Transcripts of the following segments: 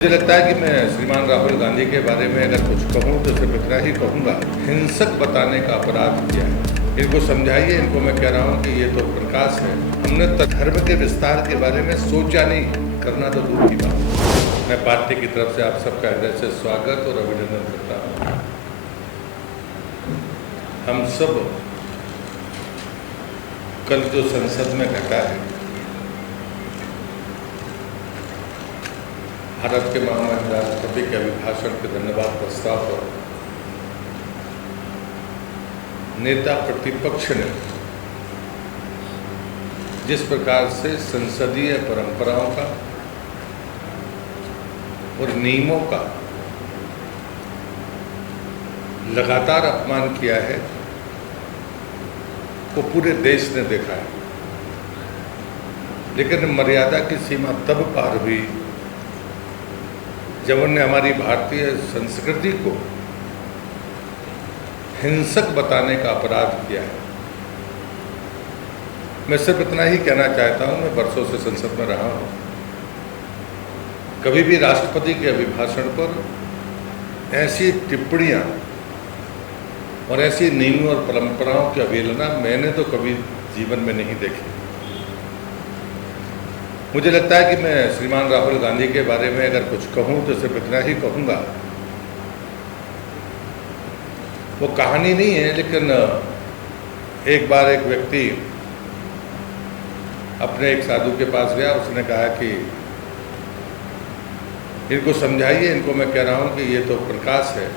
मुझे लगता है कि मैं श्रीमान राहुल गांधी के बारे में अगर कुछ कहूँ तो सिर्फ इतना ही कहूँगा, हिंसक बताने का अपराध किया है। इनको समझाइए, इनको मैं कह रहा हूँ कि ये तो प्रकाश है। हमने धर्म के विस्तार के बारे में सोचा नहीं, करना तो दूर की बात। मैं पार्टी की तरफ से आप सबका हृदय से स्वागत और अभिनंदन करता हूँ। हम सब कल जो संसद में घटा है, भारत के महामहिम राष्ट्रपति के अभिभाषण के धन्यवाद प्रस्ताव पर नेता प्रतिपक्ष ने जिस प्रकार से संसदीय परंपराओं का और नियमों का लगातार अपमान किया है, वो पूरे देश ने देखा है। लेकिन मर्यादा की सीमा तब पार हुई जब उन्होंने हमारी भारतीय संस्कृति को हिंसक बताने का अपराध किया है। मैं सिर्फ इतना ही कहना चाहता हूं, मैं वर्षों से संसद में रहा हूं, कभी भी राष्ट्रपति के अभिभाषण पर ऐसी टिप्पणियां और ऐसी नियमों और परंपराओं की अवहेलना मैंने तो कभी जीवन में नहीं देखी। मुझे लगता है कि मैं श्रीमान राहुल गांधी के बारे में अगर कुछ कहूँ तो सिर्फ इतना ही कहूँगा, वो कहानी नहीं है, लेकिन एक बार एक व्यक्ति अपने एक साधु के पास गया। उसने कहा कि इनको समझाइए, इनको मैं कह रहा हूँ कि ये तो प्रकाश है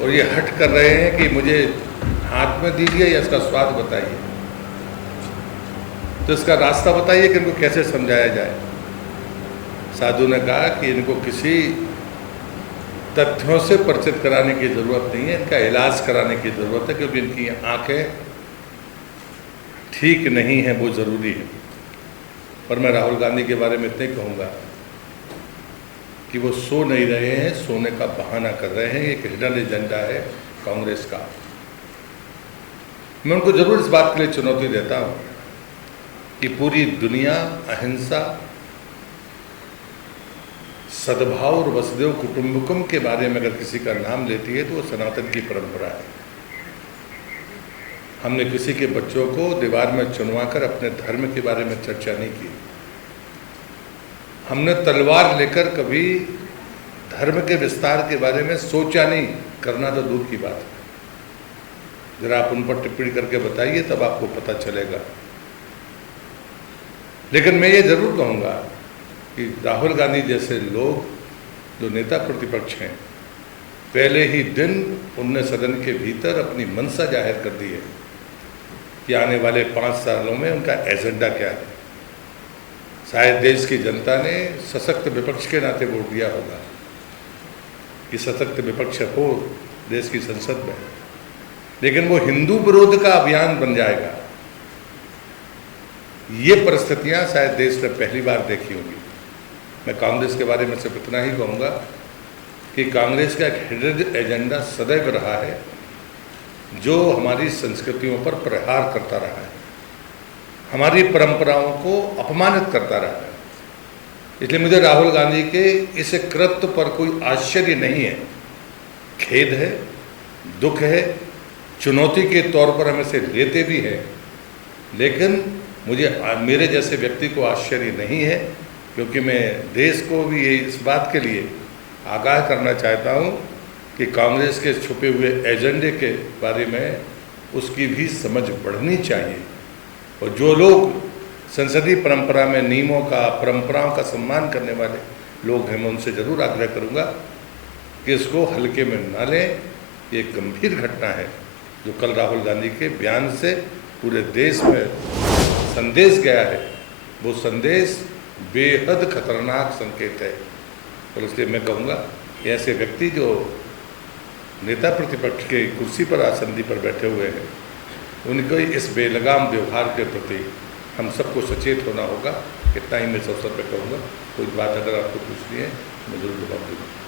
और ये हट कर रहे हैं कि मुझे हाथ में दीजिए या इसका स्वाद बताइए, तो इसका रास्ता बताइए कि इनको कैसे समझाया जाए। साधु ने कहा कि इनको किसी तथ्यों से परिचित कराने की ज़रूरत नहीं है, इनका इलाज कराने की ज़रूरत है, क्योंकि इनकी आंखें ठीक नहीं हैं, वो ज़रूरी है। पर मैं राहुल गांधी के बारे में इतना ही कहूँगा कि वो सो नहीं रहे हैं, सोने का बहाना कर रहे हैं। एक हिडन एजेंडा है कांग्रेस का। मैं उनको ज़रूर इस बात के लिए चुनौती देता हूँ कि पूरी दुनिया अहिंसा, सद्भाव और वसुधैव कुटुंबकम के बारे में अगर किसी का नाम लेती है तो वो सनातन की परंपरा है। हमने किसी के बच्चों को दीवार में चुनवाकर अपने धर्म के बारे में चर्चा नहीं की। हमने तलवार लेकर कभी धर्म के विस्तार के बारे में सोचा नहीं, करना तो दूर की बात है। जरा आप उन पर टिप्पणी करके बताइए, तब आपको पता चलेगा। लेकिन मैं ये जरूर कहूँगा कि राहुल गांधी जैसे लोग जो नेता प्रतिपक्ष हैं, पहले ही दिन उनने सदन के भीतर अपनी मंशा जाहिर कर दी है कि आने वाले 5 सालों में उनका एजेंडा क्या है। शायद देश की जनता ने सशक्त विपक्ष के नाते वोट दिया होगा कि सशक्त विपक्ष हो देश की संसद में, लेकिन वो हिंदू विरोध का अभियान बन जाएगा। ये परिस्थितियां शायद देश ने पहली बार देखी होंगी। मैं कांग्रेस के बारे में सिर्फ इतना ही कहूँगा कि कांग्रेस का एक हिडन एजेंडा सदैव रहा है, जो हमारी संस्कृतियों पर प्रहार करता रहा है, हमारी परंपराओं को अपमानित करता रहा है। इसलिए मुझे राहुल गांधी के इस कृत्य पर कोई आश्चर्य नहीं है, खेद है, दुख है, चुनौती के तौर पर हम इसे लेते भी हैं। लेकिन मुझे मेरे जैसे व्यक्ति को आश्चर्य नहीं है, क्योंकि मैं देश को भी ये इस बात के लिए आगाह करना चाहता हूँ कि कांग्रेस के छुपे हुए एजेंडे के बारे में उसकी भी समझ बढ़नी चाहिए। और जो लोग संसदीय परंपरा में नियमों का, परंपराओं का सम्मान करने वाले लोग हैं, मैं उनसे ज़रूर आग्रह करूँगा कि इसको हल्के में ना लें। ये गंभीर घटना है जो कल राहुल गांधी के बयान से पूरे देश में संदेश गया है। वो संदेश बेहद खतरनाक संकेत है। और इसलिए मैं कहूँगा कि ऐसे व्यक्ति जो नेता प्रतिपक्ष के कुर्सी पर, आसंदी पर बैठे हुए हैं, उनको इस बेलगाम व्यवहार के प्रति हम सबको सचेत होना होगा। इतना ही मैं इस अवसर पर कहूँगा। कोई बात अगर आपको पूछनी है मैं जरूर जवाब दूँगा।